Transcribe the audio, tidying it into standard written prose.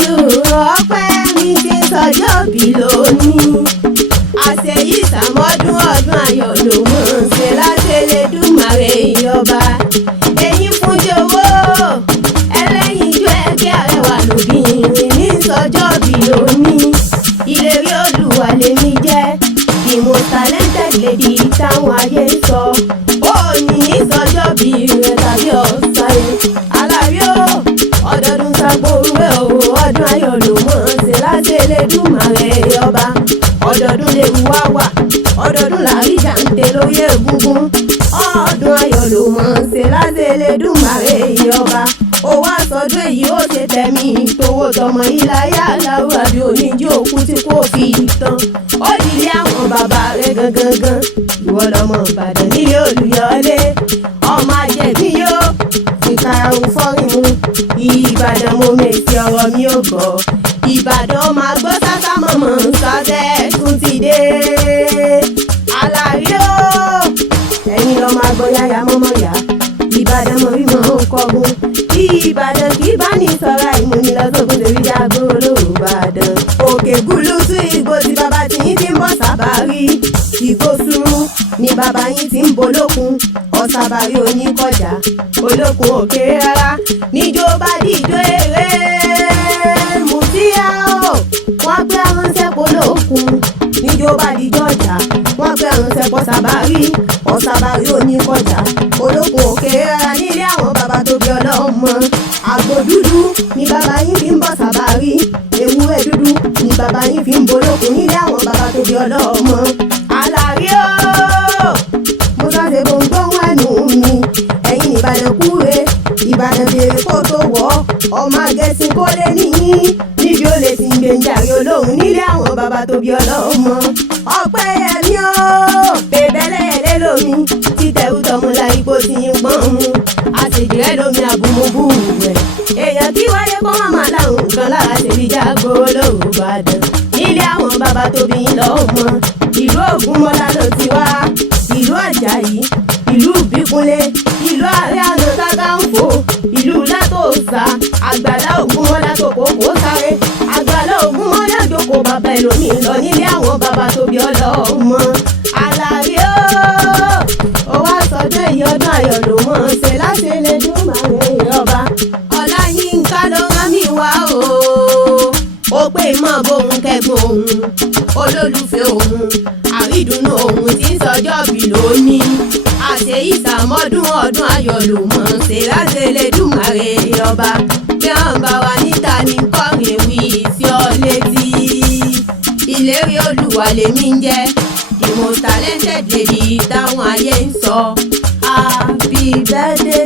you ọpẹ́ mi ti sọjọ́ bí lónìí. Àṣeyí sàmọ́dún ọdún ayọ̀ ló mọ̀ ṣe láti Elédùmarè ìyọba. Èyí fún jọ̀wọ́ ẹlẹ́yinjú ẹgbẹ́ arẹwà lóbìnrin ní sọjọ́ bí lónìí. Ìlérí Olúwa lèmi jẹ́ the most talented lady táwọn ayé ń sọ. Ó ní sọjọ́ bí rẹ̀ tàbí ọ̀sáyé. Alárí ó ọdọọdún sagbóruwé o ọdún ayọ̀ ló mọ̀ ṣe láti Elédùmarè ọba. Ọdọọdún lè wá wà ọdọọdún làrí jàǹtẹ̀ lóye egungun. Ọdún ayọ̀ ló mọ̀ ṣe láti Elédùmarè ọba. Ó wá sọdún èyí ó ṣe tẹ̀mí tówó tọmọ ìláyà láwùrà bí oníjó òkú tí kò fi tán. Ó dìlé àwọn bàbá rẹ̀ gangan. Ìwọ lọmọ Ìbàdàn nílé Olúyọlé. Ọmọ àjẹbí yó ìkarahun fọ́rìmù. Ìbàdàn mo mèsì ọ̀rọ̀ mi ò gbọ́. Ìbàdàn máa gbọ́ sáká mọ̀mọ́ sọ́tẹ́ tún ti dé. Alárí ó ẹ̀yin lọ máa gbọ́ yáyà mọ́mọ́ yá. Ìbàdàn mo rí mọ́ kọ́gun. Ìbàdàn kì í bá ní sọ́ra ìmúnilọ́sọ̀gbọ́n lórí jágbó olóòbàdàn. Òkè gúlúsù igbó tí bàbá tí yín ti ń bọ̀ sábàárì. Ìgbósùnmù ni bàbá yín ti ń bolókun. Ọ̀sàbàárì oníkọjà olókun òkè rárá. Níjó bá dìjó eré mùtíyà o wọ́n gbé aránṣẹ́ polókun. Níjó bá dìjó ọjà wọ́n gbé aránṣẹ́ pọ̀ sábàárì. Ọ̀sàbàárì oníkọjà olókun òkè rárá nílé àwọn bàbá tó bí ọlọ́mọ. Àgbò dúdú ni bàbá yín fi ń bọ̀ sábàárì. Ewúrẹ́ dúdú ni bàbá yín fi ń bolókun nílé àwọn bàbá tó bí ọlọ́mọ. Alárí ó mo sáṣe gbóngbóng ẹnu mi. Ẹ̀yin Ìbàdàn kúre Ìbàdàn bèrè kó tó wọ̀. Ọmọ agẹ́sìn kó lé níyìn níbi ó lè ti ń gbẹ̀ǹjàre olóhùn nílé àwọn bàbá tó bí ọlọ́mọ. Ọpẹ́ yẹmí ó bèbẹ́lẹ́ ẹ̀lẹ́ lómi títẹ̀rù tọmọlá ipò tí ń pọ́n mu. Àṣejì rẹ̀ lómi àbùmọ̀bù rẹ̀. Èèyàn kí wáyé kó má má láwọn nǹkan lára ṣèbí jágbó olóòbàdàn nílé àwọn bàbá tó bí lọ́mọ. Ìlú Ògúnmọ́lá ló ti wá. Ìlú Àjàyí ìlú Ìbíkúnlé ìlú Ààrẹ Ọ̀nà Kakanfò ìlú Látòsà Àgbàlá Ògúnmọ́lá tó kókó sáré. Àgbàlá Ògúnmọ́lá jókòó bàbá ẹlòmí lọ nílé àwọn bàbá tó bí ọlọ́mọ. Alárí ó wá sọjọ́ èyí ọdún ayọ̀ ló mọ̀ ṣe láti Elédùmarè ọba. Ọláyínká ló rán mi wá o. Ó pè mọ́ bóun kẹ́gbọ́n òun olólùfẹ́ òun àrídùnnú òun tí ń sọjọ́ bí lónìí. Àṣeyí sàmọ́dún ọdún ayọ̀ ló mọ̀ ṣe láti Elédùmarè ọba. Bí wọ́n bá wà níta ní kọrin ewì sí ọ létí. Ìlérí Olúwa lèmi ń jẹ́ the most talented lady táwọn ayé ń sọ. Happy birthday.